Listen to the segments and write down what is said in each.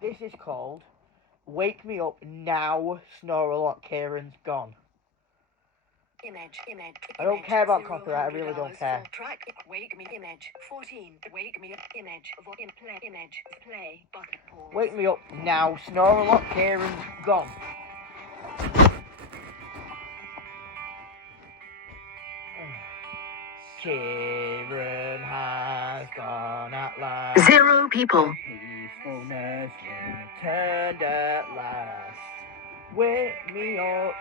This is called Wake Me Up Now, Snorelot Kieran's Gone. I don't care about copyright, I really don't care. Track, wake me, image, 14, wake me, image, play, button, pause. Wake me up now, Snorelot Kieran's gone. Kieran has gone at last. 0 people. Peacefulness returned at last. Wake me up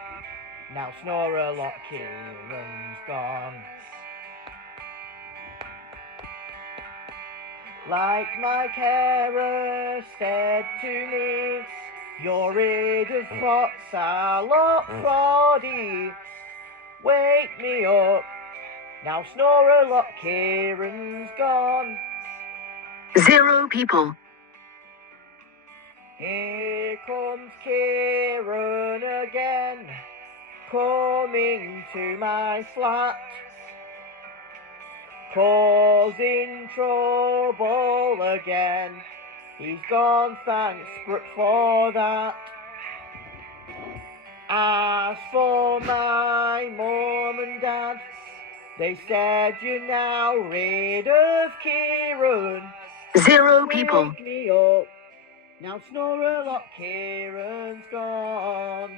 now, Snorelot Kieran's gone. Like my carer said to me, you're rid of thoughts a lot fraudy. Wake me up now, Snorelot Kieran's gone. 0 people. Here comes Kieran again, coming to my flat, causing trouble again. He's gone, thanks for that. As for my mum and dad, they said you're now rid of Kieran. 0 people. Wake me up now, Snorelot Kieran's gone.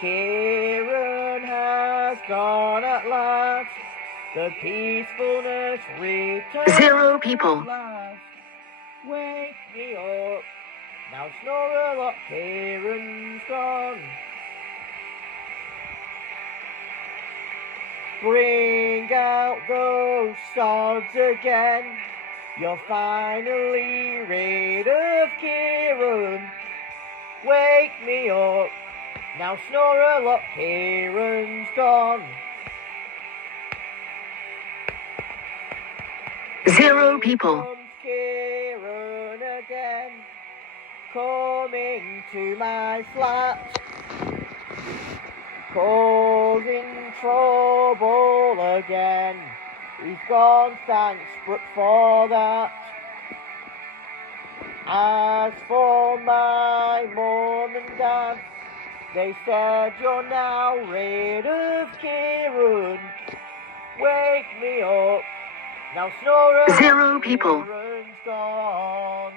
Kieran has gone at last. The peacefulness returns 0 people. at last. Wake me up now, Snorelot Kieran's gone. Bring out those swords again. You're finally rid of Kieran. Wake me up now, Snorelot Kieran's gone. 0 people. Comes Kieran again, coming to my flat, causing trouble again. He's gone, thanks for that. As for my mum and dad, they said you're now rid of Kieran. Wake me up now, Snorelot 0 people. Kieran's gone.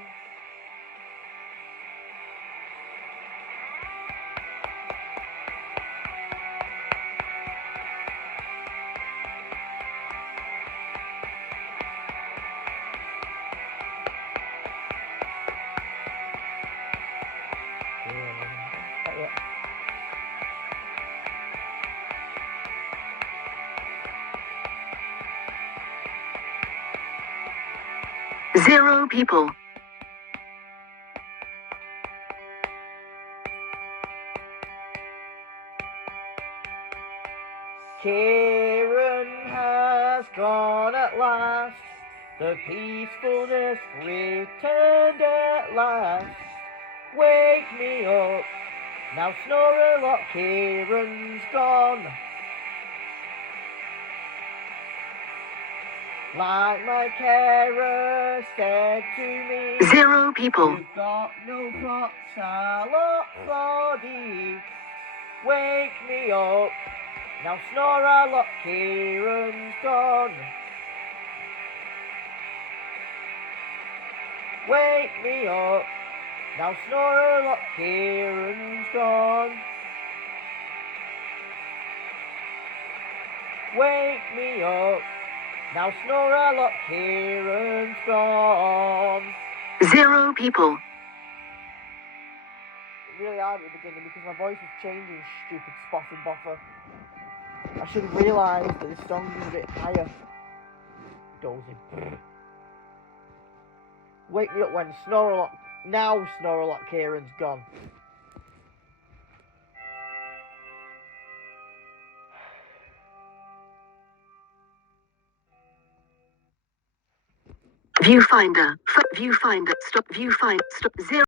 Yeah. 0 people. Kieran has gone at last. The peacefulness returned at last. Wake me up now, Snorelot Kieran's gone. Like my carer said to me, 0 people. you've got no plots, a lot fraudy. Wake me up now, Snorelot Kieran's gone. Wake me up now, Snorelot Kieran's gone. Wake me up now, Snorelot Kieran's gone. 0 people. Really hard at the beginning because my voice was changing, stupid spoffing boffer. I should have realised that this song is a bit higher. Dozing. Wake me up when Snorelot Kieran's gone. Viewfinder. Viewfinder. Stop. Viewfinder. Stop. 0.